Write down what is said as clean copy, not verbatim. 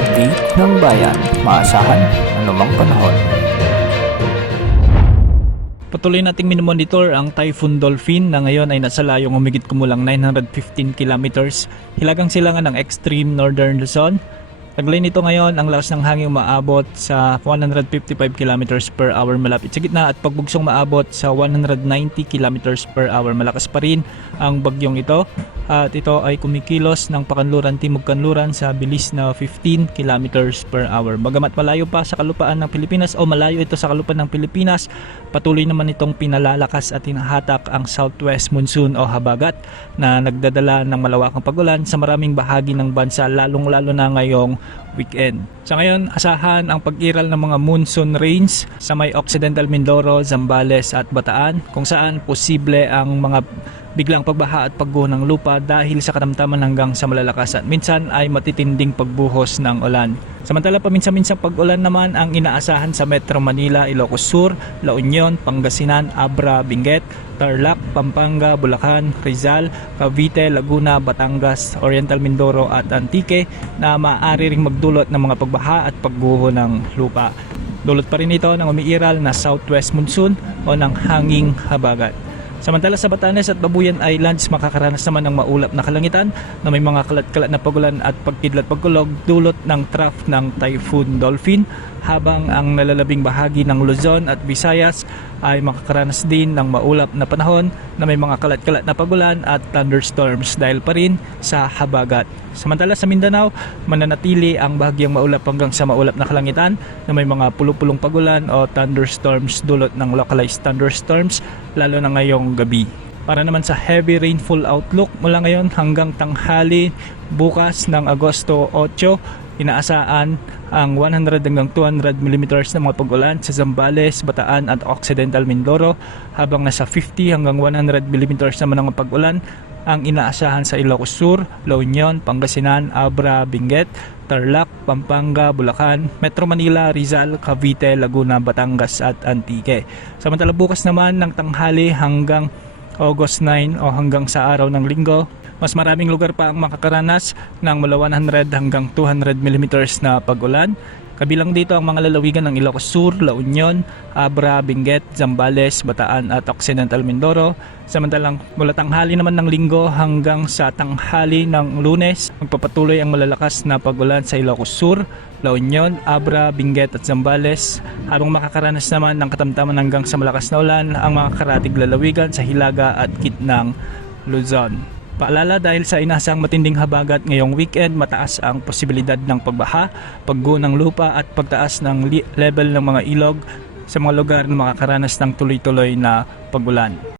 update ng bayan, maasahan anumang panahon. Patuloy nating minomonitor ang Typhoon Dolphin na ngayon ay nasa layong humigit kumulang 915 kilometers hilagang silangan ng extreme northern Luzon. Taglay nito ngayon ang lakas ng hangin umaabot sa 155 kilometers per hour malapit sa gitna at pagbugsong maabot sa 190 kilometers per hour. Malakas pa rin ang bagyong ito at ito ay kumikilos ng pakanluran timog kanluran sa bilis na 15 kilometers per hour. Bagamat malayo pa sa kalupaan ng Pilipinas o malayo ito sa kalupaan ng Pilipinas, patuloy naman itong pinalalakas at hinahatak ang southwest monsoon o habagat na nagdadala ng malawakang pagulan sa maraming bahagi ng bansa, lalong-lalo na ngayong weekend. Sa ngayon, asahan ang pag-iral ng mga monsoon rains sa may Occidental Mindoro, Zambales at Bataan, kung saan posible ang mga biglang pagbaha at pagguho ng lupa dahil sa katamtaman hanggang sa malalakas at minsan ay matitinding pagbuhos ng ulan. Samantala, paminsan-minsang pag-ulan naman ang inaasahan sa Metro Manila, Ilocos Sur, La Union, Pangasinan, Abra, Benguet, Tarlac, Pampanga, Bulacan, Rizal, Cavite, Laguna, Batangas, Oriental Mindoro at Antique na maaari ring magdulot ng mga pagbaha at pagguho ng lupa. Dulot pa rin ito ng umiiral na southwest monsoon o ng hanging habagat. Samantala sa Batanes at Babuyan Islands, makakaranas naman ng maulap na kalangitan na may mga kalat-kalat na pagulan at pagkidlat pagkulog dulot ng trough ng Typhoon Dolphin, habang ang nalalabing bahagi ng Luzon at Visayas ay makakaranas din ng maulap na panahon na may mga kalat-kalat na pagulan at thunderstorms dahil pa rin sa habagat. Samantala sa Mindanao, mananatili ang bahagyang maulap hanggang sa maulap na kalangitan na may mga pulupulong pagulan o thunderstorms dulot ng localized thunderstorms lalo na ngayong gabi. Para naman sa heavy rainfall outlook, mula ngayon hanggang tanghali bukas ng Agosto 8, inaasaan ang 100 hanggang 200 mm ng mga pag-ulan sa Zambales, Bataan at Occidental Mindoro, habang nasa 50 hanggang 100 mm naman ng pag-ulan ang inaasahan sa Ilocos Sur, La Union, Pangasinan, Abra, Benguet, Tarlac, Pampanga, Bulacan, Metro Manila, Rizal, Cavite, Laguna, Batangas at Antique. Samantala bukas naman ng tanghali hanggang August 9 o hanggang sa araw ng Linggo, mas maraming lugar pa ang makakaranas ng mula 100 hanggang 200 mm na pag-ulan. Kabilang dito ang mga lalawigan ng Ilocos Sur, La Union, Abra, Benguet, Zambales, Bataan at Occidental Mindoro. Samantalang mula tanghali naman ng Linggo hanggang sa tanghali ng Lunes, magpapatuloy ang malalakas na pag-ulan sa Ilocos Sur, La Union, Abra, Benguet at Zambales, habang makakaranas naman ng katamtaman hanggang sa malakas na ulan ang mga karatig lalawigan sa Hilaga at Gitnang Luzon. Paalala, dahil sa inasang matinding habagat ngayong weekend, mataas ang posibilidad ng pagbaha, pagguho ng lupa at pagtaas ng level ng mga ilog sa mga lugar na makakaranas ng tuloy-tuloy na pagulan.